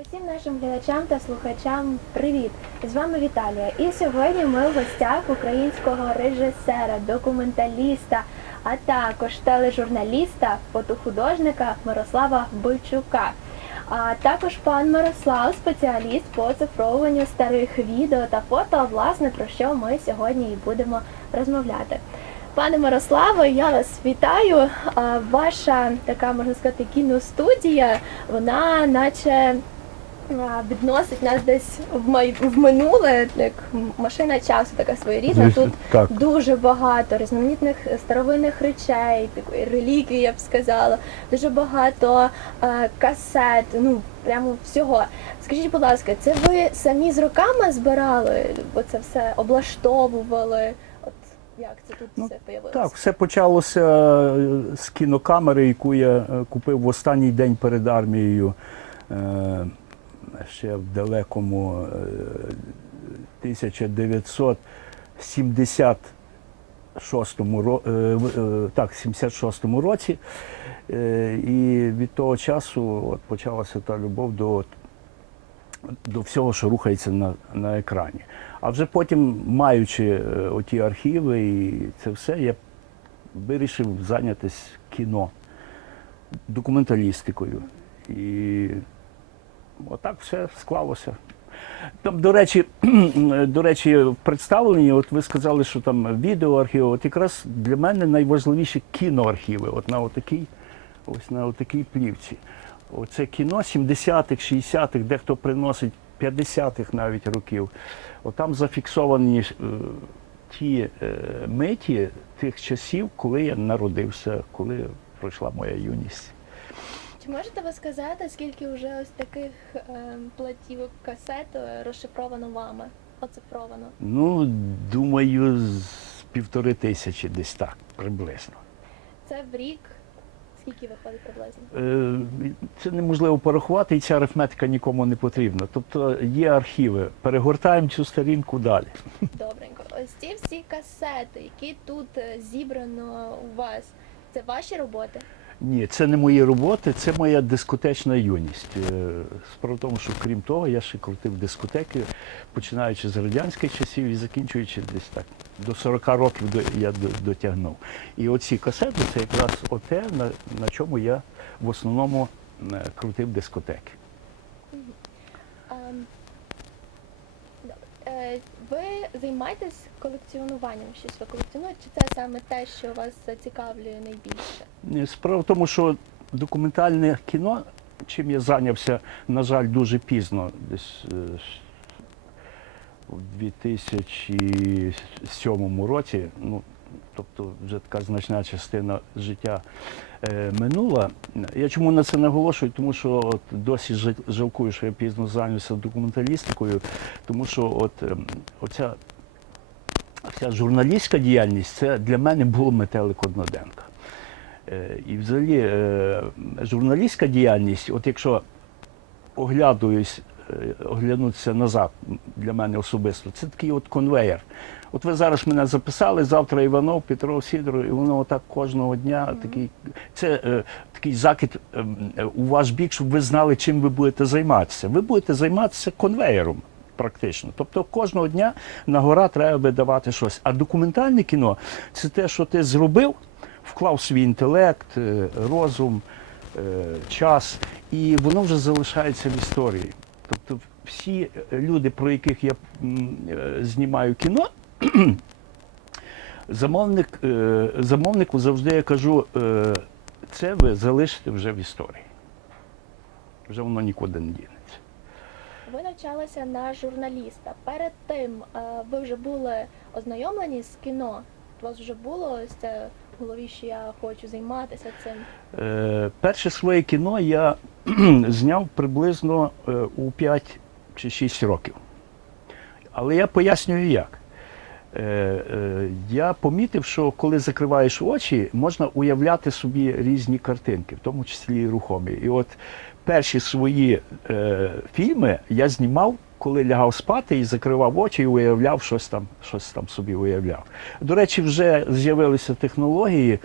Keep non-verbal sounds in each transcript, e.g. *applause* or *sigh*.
Усім нашим глядачам та слухачам привіт! З вами Віталія. І сьогодні ми в гостях українського режисера, документаліста, а також тележурналіста, фотохудожника Мирослава Бойчука. А також пан Мирослав, спеціаліст по оцифровуванню старих відео та фото, власне, про що ми сьогодні і будемо розмовляти. Пане Мирославе, я вас вітаю. Ваша така, можна сказати, кіностудія, вона наче відносить нас десь в май... в минуле, як машина часу така своєрідна. Звісно, Тут так. дуже багато різноманітних старовинних речей, такої реліквії, я б сказала, дуже багато е, касет, ну прямо всього. Скажіть, будь ласка, це ви самі з роками збирали, бо це все облаштовували? От як це тут Ну, все появилося? Так, все почалося е, з кінокамери, яку я е, купив в останній день перед армією. е, Ще в далекому е, 1976 ро- е, е, 76 році. Е, І від того часу от почалася та любов до, до всього, що рухається на, на екрані. А вже потім, маючи е, оті архіви і це все, я вирішив зайнятися кіно, документалістикою. І отак все склалося. Там, до речі, *clears throat* до речі, в представленні, от ви сказали, що там відеоархіви, от якраз для мене найважливіші кіноархіви, от на отакій, ось на отакій плівці. Оце кіно 70-х, 60-х, дехто приносить 50-х навіть років. От там зафіксовані е, ті е, миті тих часів, коли я народився, коли пройшла моя юність. Чи можете ви сказати, скільки вже ось таких е, платівок касет е, розшифровано вами, оцифровано? Ну, думаю, з півтори тисячі десь так, приблизно. Це в рік. Скільки виходить приблизно? Е, Це неможливо порахувати, і ця арифметика нікому не потрібна. Тобто є архіви, перегортаємо цю сторінку далі. Добренько. Ось ці всі касети, які тут е, зібрано у вас, це ваші роботи? Ні, це не мої роботи, це моя дискотечна юність. Е, Справа в тому, що крім того, я ще крутив дискотеки, починаючи з радянських часів і закінчуючи десь так. До 40 років я дотягнув. І оці касети це якраз оте, на, на чому я в основному е, крутив дискотеки. Ви займаєтесь колекціонуванням щось ви колекціонуєте, чи це саме те, що вас зацікавлює найбільше? Справа в тому, що документальне кіно, чим я зайнявся, на жаль, дуже пізно, десь у в 2007 році, ну, тобто вже така значна частина життя е, минула. Я чому на це наголошую? Тому що от досі жалкую, що я пізно зайнявся документалістикою, тому що от ем, оця вся журналістська діяльність це для мене було метелик одноденка. Е, І взагалі е, журналістська діяльність, от якщо оглядуюсь, оглянутися назад для мене особисто, це такий от конвеєр. От ви зараз мене записали, завтра Іванов, Петров, Сідоров, і воно отак кожного дня такий. Це е, такий закид е, е, у ваш бік, щоб ви знали, чим ви будете займатися. Ви будете займатися конвеєром. Практично. Тобто кожного дня на гора треба видавати щось. А документальне кіно це те, що ти зробив, вклав свій інтелект, е, розум, е, час, і воно вже залишається в історії. Тобто всі люди, про яких я е, знімаю кіно, *clears throat* замовник, е, замовнику завжди я кажу, е, це ви залишите вже в історії. Вже воно нікуди не дінеться. Ви навчалися на журналіста. Перед тим е, ви вже були ознайомлені з кіно. У вас вже було ось це голові, що я хочу займатися цим. Е, перше своє кіно я *clears throat* зняв приблизно е, у 5 чи 6 років. Але я пояснюю як. Е, е, я помітив, що коли закриваєш очі, можна уявляти собі різні картинки, в тому числі і рухомі. І от перші свої е, фільми я знімав, коли лягав спати і закривав очі і уявляв щось там, щось там собі уявляв. До речі, вже з'явилися технології,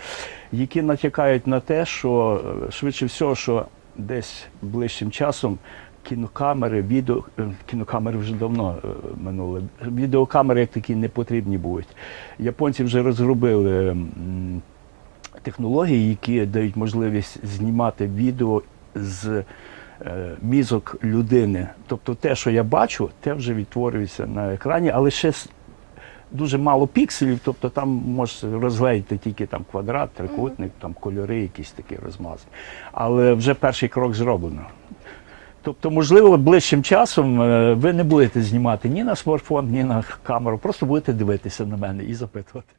які натякають на те, що е, швидше всього, що десь ближчим часом кінокамери, відео, е, кінокамери вже давно е, минули. Відеокамери як такі не потрібні будуть. Японці вже розробили технології, які дають можливість знімати відео з мізок людини. Тобто те, що я бачу, те вже відтворюється на екрані, але ще дуже мало пікселів, тобто там можеш розгледіти тільки там квадрат, трикутник, там кольори якісь такі розмази. Але вже перший крок зроблено. Тобто, можливо, ближчим часом е, ви не будете знімати ні на смартфон, ні на камеру, просто будете дивитися на мене і запитувати.